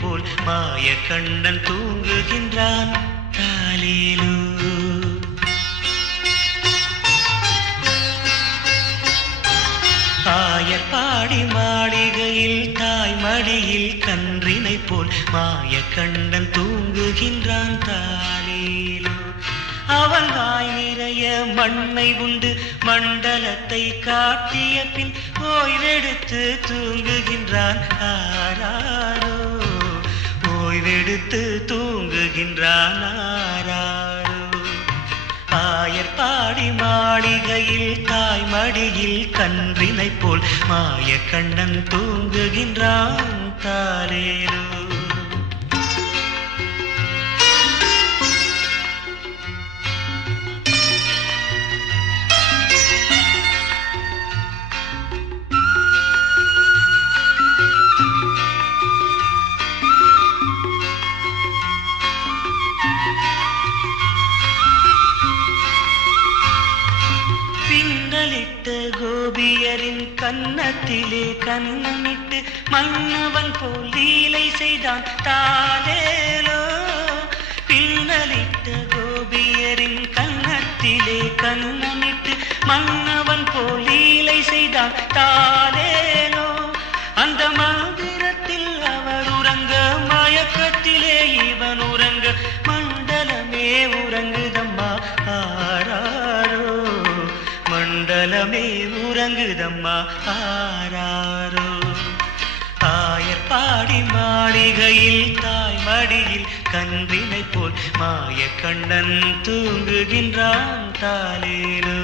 போல் மாய கண்ணன் தூங்குகின்றான் தாலேலோ. ஆயர்பாடி மாளிகையில் தாய் மடியில் கன்றினை போல் மாய கண்ணன் தூங்குகின்றான் தாலேலோ. அவன் வாய் நிறைய மண்ணை உண்டு மண்டலத்தை காட்டிய பின் ஓய்வெடுத்து தூங்குகின்றான் ஆராரோ. ஓய்வெடுத்து தூங்குகின்றான் ஆராரோ. ஆயர்பாடி மாளிகையில் தாய் மடியில் கன்றினை போல் மாய கண்ணன் தூங்குகின்றான் தாலேலோ. கோபியரின் கன்னத்திலே கண்ணமிட்டு மன்னவன் போல் லீலை செய்தான் தாலேலோ. பின்னலிட்ட கோபியரின் கன்னத்திலே கண்ணமிட்டு மன்னவன் போல் லீலை செய்தான் தாலேலோ. அந்த மந்திரத்தில் அவர் உறங்க மயக்கத்திலே இவன் உறங்க மண்டலமே உறங்குதம்மா ஆராரோ. மண்டலமே உறங்குதம்மா ஆராரோ. ஆயர்பாடி மாளிகையில் தாய் மடியில் கன்றினை போல் மாய கண்ணன் தூங்குகின்றான் தாலேலோ.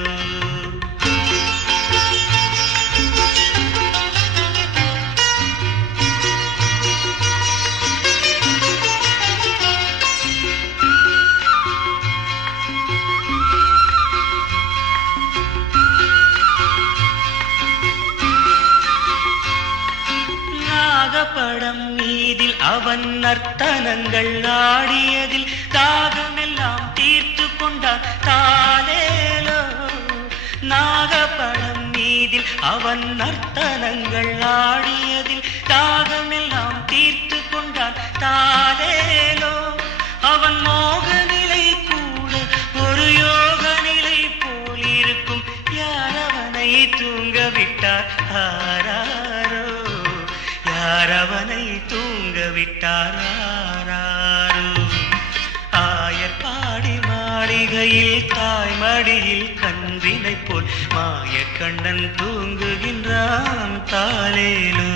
படம் மீதில் அவன் நர்த்தனங்கள் ஆடியதில் தாகமெல்லாம் தீர்த்து கொண்டான் தாலேலோ. நாகப்படம் மீதில் அவன் நர்த்தனங்கள் ஆடியதில் தாகமெல்லாம் தீர்த்து கொண்டான் தாலேலோ. அவன் மோக நிலை கூட ஒரு யோக நிலை போல் இருக்கும். யாரவனை தூங்க விட்டார் ஆராரோ. யாரவனை தூங்க விட்டார் ஆராரோ. ஆயர்பாடி மாளிகையில் தாய் மடியில் கன்றினை போல் மாய கண்ணன் தூங்குகின்றான் தாலேலோ.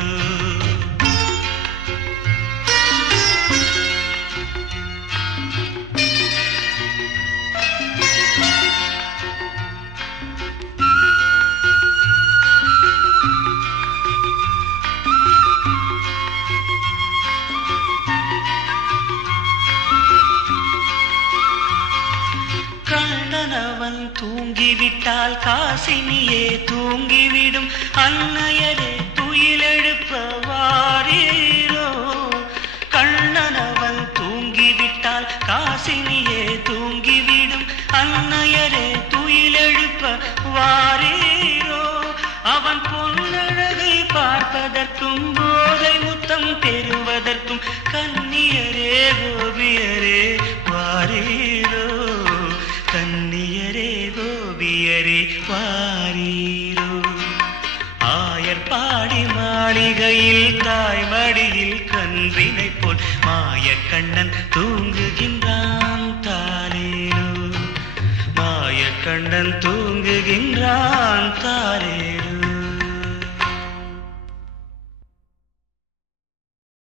கண்ணனவன் தூங்கிவிட்டால் காசினியே தூங்கிவிடும். அன்னையரே துயிலெழுப்ப வாரீரோ. கண்ணனவன் தூங்கிவிட்டால் காசினியே தூங்கிவிடும். அன்னையரே துயிலெழுப்ப வாரீரோ. அவன் பொன்னழகை பார்ப்பதற்கும் போதை முத்தம் பெறுவதற்கும் கன்னியரே கோபியரே வாரீரோ. கன்னியரே கோபியரே வாரீரோ. ஆயர்பாடி மாளிகையில் தாய் மடியில் கன்றினை போல் மாய கண்ணன் தூங்குகின்றான் தாலேலோ. மாய கண்ணன் தூங்குகின்றான் தாலேலோ.